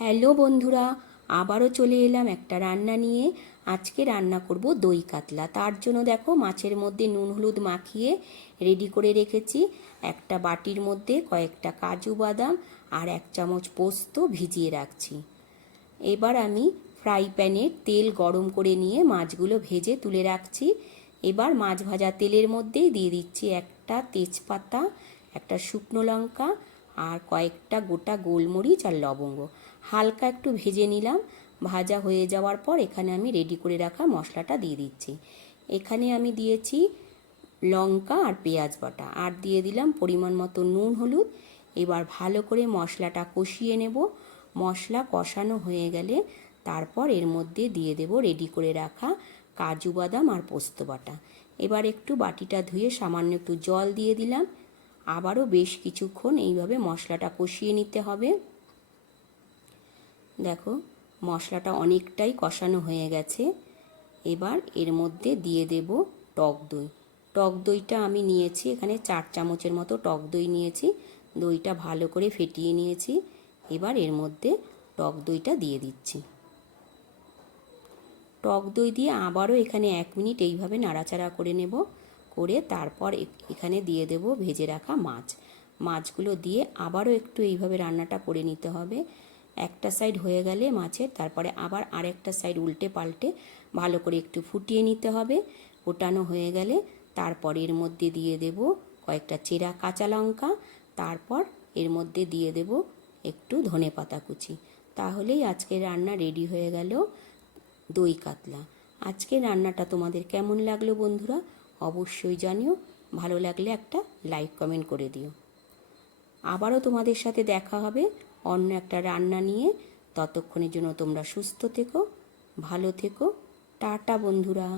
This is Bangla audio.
হ্যালো বন্ধুরা, আবারও চলে এলাম একটা রান্না নিয়ে। আজকে রান্না করব দই কাতলা। তার জন্য দেখো মাছের মধ্যে নুন হলুদ মাখিয়ে রেডি করে রেখেছি। একটা বাটির মধ্যে কয়েকটা কাজু বাদাম আর 1 চামচ পোস্ত ভিজিয়ে রাখছি। এবার আমি ফ্রাই প্যানে তেল গরম করে নিয়ে মাছগুলো ভেজে তুলে রাখছি। এবার মাছ ভাজা তেলের মধ্যেই দিয়ে দিচ্ছি একটা তেজপাতা, একটা শুকনো লঙ্কা আর কয়েকটা গোটা গোলমরিচ আর লবঙ্গ। হালকা একটু ভেজে নিলাম। ভাজা হয়ে যাওয়ার পর এখানে আমি রেডি করে রাখা মশলাটা দিয়ে দিচ্ছি। এখানে আমি দিয়েছি লঙ্কা আর পেঁয়াজ বাটা, আর দিয়ে দিলাম পরিমাণ মতো নুন হলুদ। এবার ভালো করে মশলাটা কষিয়ে নেব। মশলা কষানো হয়ে গেলে তারপর এর মধ্যে দিয়ে দেব রেডি করে রাখা কাজু বাদাম আর পোস্ত বাটা। এবার একটু বাটিটা ধুয়ে সামান্য একটু জল দিয়ে দিলাম। আবারও বেশ কিছুক্ষণ এইভাবে মশলাটা কষিয়ে নিতে হবে। দেখো মশলাটা অনেকটাই কষানো হয়ে গেছে। এবার এর মধ্যে দিয়ে দেব টক দই। টক দইটা আমি নিয়েছি এখানে 4 চামচের মতো টক দই নিয়েছি। দইটা ভালো করে ফেটিয়ে নিয়েছি। এবার এর মধ্যে টক দইটা দিয়ে দিচ্ছি। টক দই দিয়ে আবারও এখানে 1 মিনিট এইভাবে নাড়াচাড়া করে নেব। করে তারপর এখানে দিয়ে দেব ভেজে রাখা মাছ। মাছগুলো দিয়ে আবারও একটু এইভাবে রান্নাটা করে নিতে হবে। একটা সাইড হয়ে গেলে মাছের তারপরে আবার আরেকটা সাইড উল্টে পাল্টে ভালো করে একটু ফুটিয়ে নিতে হবে। ফোটানো হয়ে গেলে তারপর এর মধ্যে দিয়ে দেব কয়েকটা চেরা কাঁচা লঙ্কা। তারপর এর মধ্যে দিয়ে দেব একটু ধনেপাতা কুচি। তাহলেই আজকের রান্না রেডি হয়ে গেল দই কাতলা। আজকের রান্নাটা তোমাদের কেমন লাগলো বন্ধুরা অবশ্যই জানিও। ভালো লাগলে একটা লাইক কমেন্ট করে দিও। আবারও তোমাদের সাথে দেখা হবে অন্য একটা রান্না নিয়ে। ততক্ষণের জন্য তোমরা সুস্থ থেকো, ভালো থেকো। টাটা বন্ধুরা।